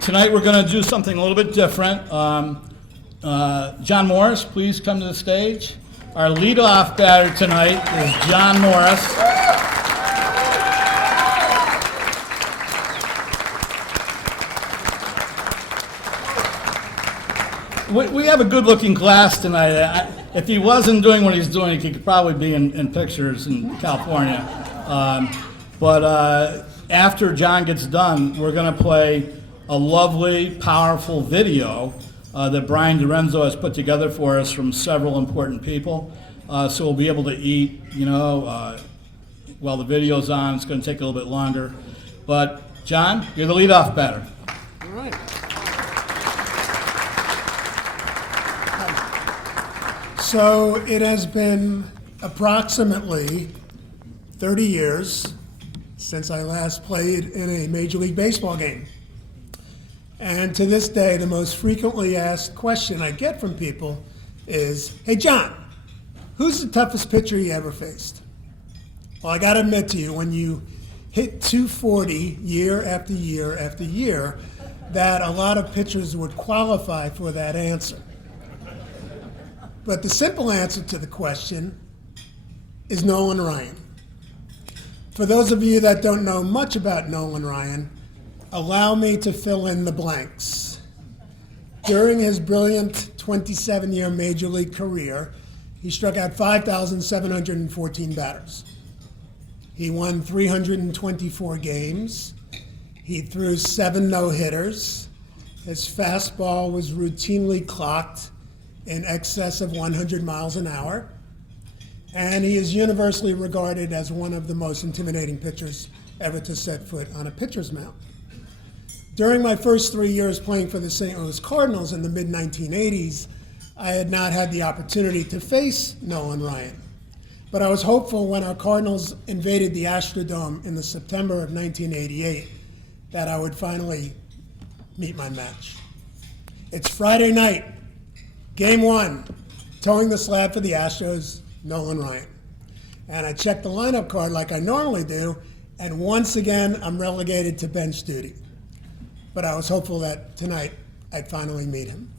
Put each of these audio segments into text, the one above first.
Tonight we're going to do something a little bit different. John Morris, please come to the stage. Our leadoff batter tonight is John Morris. We have a good-looking class tonight. If he wasn't doing what he's doing, he could probably be in pictures in California. But after John gets done, we're going to play a lovely, powerful video that Brian DiRenzo has put together for us from several important people. So we'll be able to eat, while the video's on. It's going to take a little bit longer. But, John, you're the leadoff batter. All right. So it has been approximately 30 years since I last played in a Major League Baseball game. And to this day, the most frequently asked question I get from people is, hey, John, who's the toughest pitcher you ever faced? Well, I got to admit to you, when you hit 240 year after year after year, that a lot of pitchers would qualify for that answer. But the simple answer to the question is Nolan Ryan. For those of you that don't know much about Nolan Ryan, allow me to fill in the blanks. During his brilliant 27-year Major League career, he struck out 5,714 batters. He won 324 games. He threw 7 no-hitters. His fastball was routinely clocked in excess of 100 miles an hour. And he is universally regarded as one of the most intimidating pitchers ever to set foot on a pitcher's mound. During my first 3 years playing for the St. Louis Cardinals in the mid-1980s, I had not had the opportunity to face Nolan Ryan. But I was hopeful when our Cardinals invaded the Astrodome in the September of 1988 that I would finally meet my match. It's Friday night, Game 1, towing the slab for the Astros, Nolan Ryan. And I checked the lineup card like I normally do, and once again, I'm relegated to bench duty. But I was hopeful that tonight I'd finally meet him.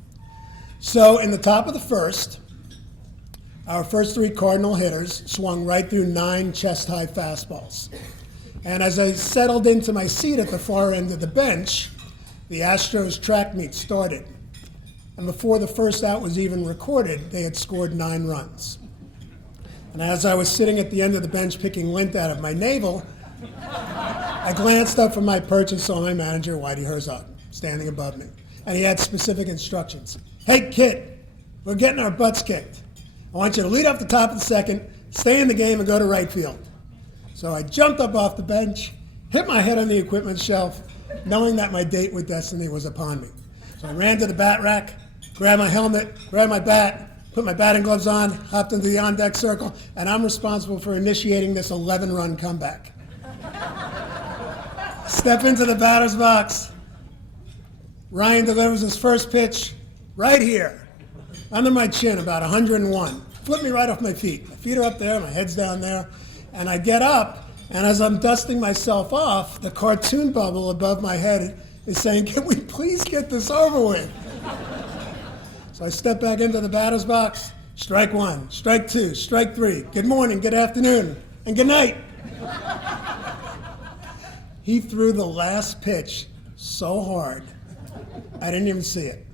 So in the top of the first, our first 3 Cardinal hitters swung right through 9 chest-high fastballs. And as I settled into my seat at the far end of the bench, the Astros track meet started. And before the first out was even recorded, they had scored 9 runs. And as I was sitting at the end of the bench picking lint out of my navel, I glanced up from my perch and saw my manager, Whitey Herzog, standing above me. And he had specific instructions. Hey, kid, we're getting our butts kicked. I want you to lead off the top of the second, stay in the game, and go to right field. So I jumped up off the bench, hit my head on the equipment shelf, knowing that my date with destiny was upon me. So I ran to the bat rack, grabbed my helmet, grabbed my bat, put my batting gloves on, hopped into the on-deck circle, and I'm responsible for initiating this 11-run comeback. Step into the batter's box. Ryan delivers his first pitch right here, under my chin, about 101. Flipped me right off my feet. My feet are up there, my head's down there, and I get up, and as I'm dusting myself off, the cartoon bubble above my head is saying, can we please get this over with? So I step back into the batter's box. Strike 1, strike 2, strike 3. Good morning, good afternoon, and good night. He threw the last pitch so hard, I didn't even see it.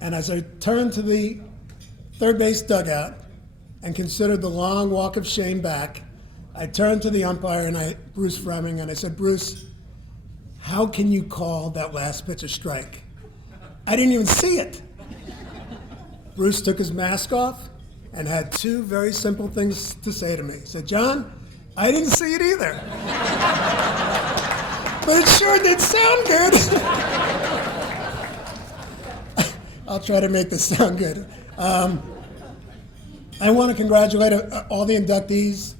And as I turned to the third base dugout and considered the long walk of shame back, I turned to the umpire, Bruce Fleming, and I said, Bruce, how can you call that last pitch a strike? I didn't even see it. Bruce took his mask off and had 2 very simple things to say to me. He said, John, I didn't see it either. But it sure did sound good. I'll try to make this sound good. I want to congratulate all the inductees.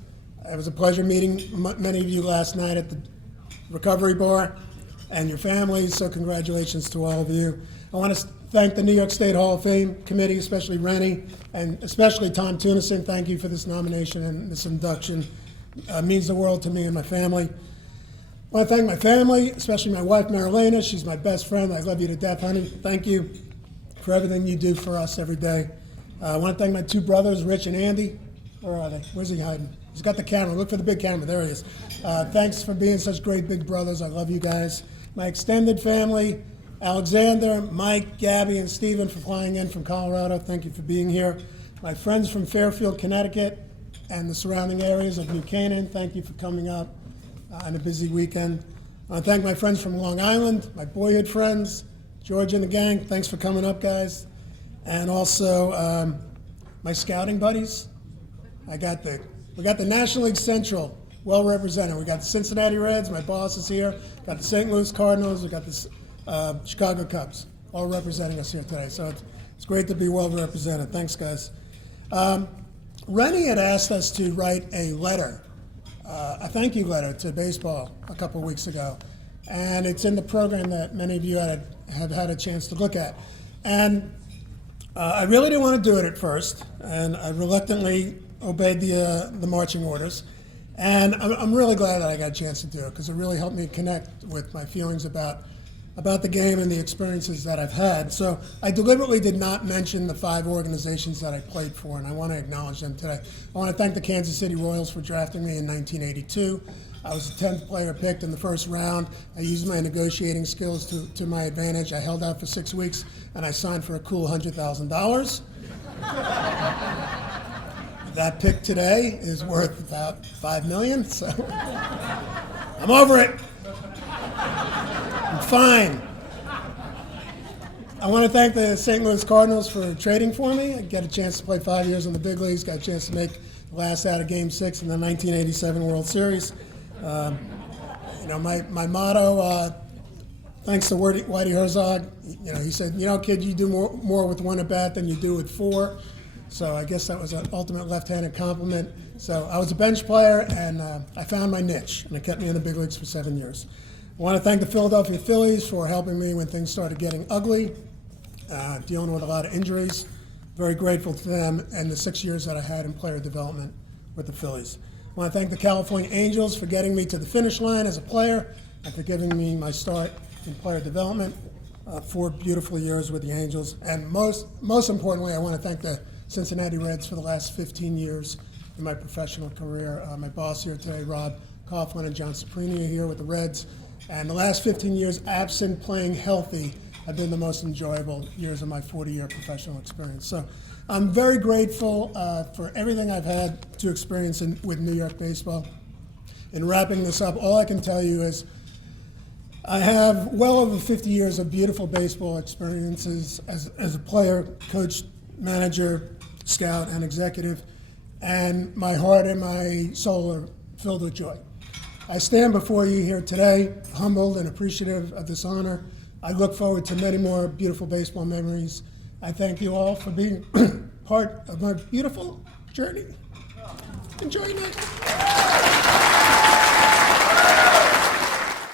It was a pleasure meeting many of you last night at the recovery bar and your families, so congratulations to all of you. I want to thank the New York State Hall of Fame committee, especially Rennie, and especially Tom Tunison. Thank you for this nomination and this induction. It means the world to me and my family. I want to thank my family, especially my wife, Marilena. She's my best friend. I love you to death, honey. Thank you for everything you do for us every day. I want to thank my two brothers, Rich and Andy. Where are they? Where's he hiding? He's got the camera. Look for the big camera. There he is. Thanks for being such great big brothers. I love you guys. My extended family, Alexander, Mike, Gabby, and Stephen for flying in from Colorado. Thank you for being here. My friends from Fairfield, Connecticut, and the surrounding areas of New Canaan, thank you for coming up on a busy weekend. I want to thank my friends from Long Island, my boyhood friends, George and the gang. Thanks for coming up, guys. And also my scouting buddies. We got the National League Central well represented. We got the Cincinnati Reds. My boss is here. Got the St. Louis Cardinals. We got the Chicago Cubs all representing us here today. So it's great to be well represented. Thanks, guys. Rennie had asked us to write a letter, a thank you letter to baseball a couple of weeks ago. And it's in the program that many of you have had a chance to look at. And I really didn't want to do it at first, and I reluctantly obeyed the marching orders. And I'm really glad that I got a chance to do it, because it really helped me connect with my feelings about the game and the experiences that I've had. So I deliberately did not mention the 5 organizations that I played for, and I want to acknowledge them today. I want to thank the Kansas City Royals for drafting me in 1982. I was the 10th player picked in the first round. I used my negotiating skills to my advantage. I held out for 6 weeks, and I signed for a cool $100,000. That pick today is worth about $5 million, so I'm over it. I'm fine. I want to thank the St. Louis Cardinals for trading for me. I got a chance to play 5 years in the big leagues, got a chance to make the last out of Game 6 in the 1987 World Series. My motto, thanks to Whitey Herzog, he said, kid, you do more with 1 at bat than you do with 4. So I guess that was an ultimate left-handed compliment. So I was a bench player, and I found my niche, and it kept me in the big leagues for 7 years. I want to thank the Philadelphia Phillies for helping me when things started getting ugly, dealing with a lot of injuries. Very grateful to them and the 6 years that I had in player development with the Phillies. I want to thank the California Angels for getting me to the finish line as a player and for giving me my start in player development. 4 beautiful years with the Angels. And most importantly, I want to thank the Cincinnati Reds for the last 15 years in my professional career. My boss here today, Rob Coughlin, and John Saprini are here with the Reds. And the last 15 years, absent playing healthy, have been the most enjoyable years of my 40-year professional experience. So I'm very grateful for everything I've had to experience with New York baseball. In wrapping this up, all I can tell you is I have well over 50 years of beautiful baseball experiences as a player, coach, manager, scout, and executive, and my heart and my soul are filled with joy. I stand before you here today, humbled and appreciative of this honor. I look forward to many more beautiful baseball memories. I thank you all for being part of my beautiful journey. Enjoy your night.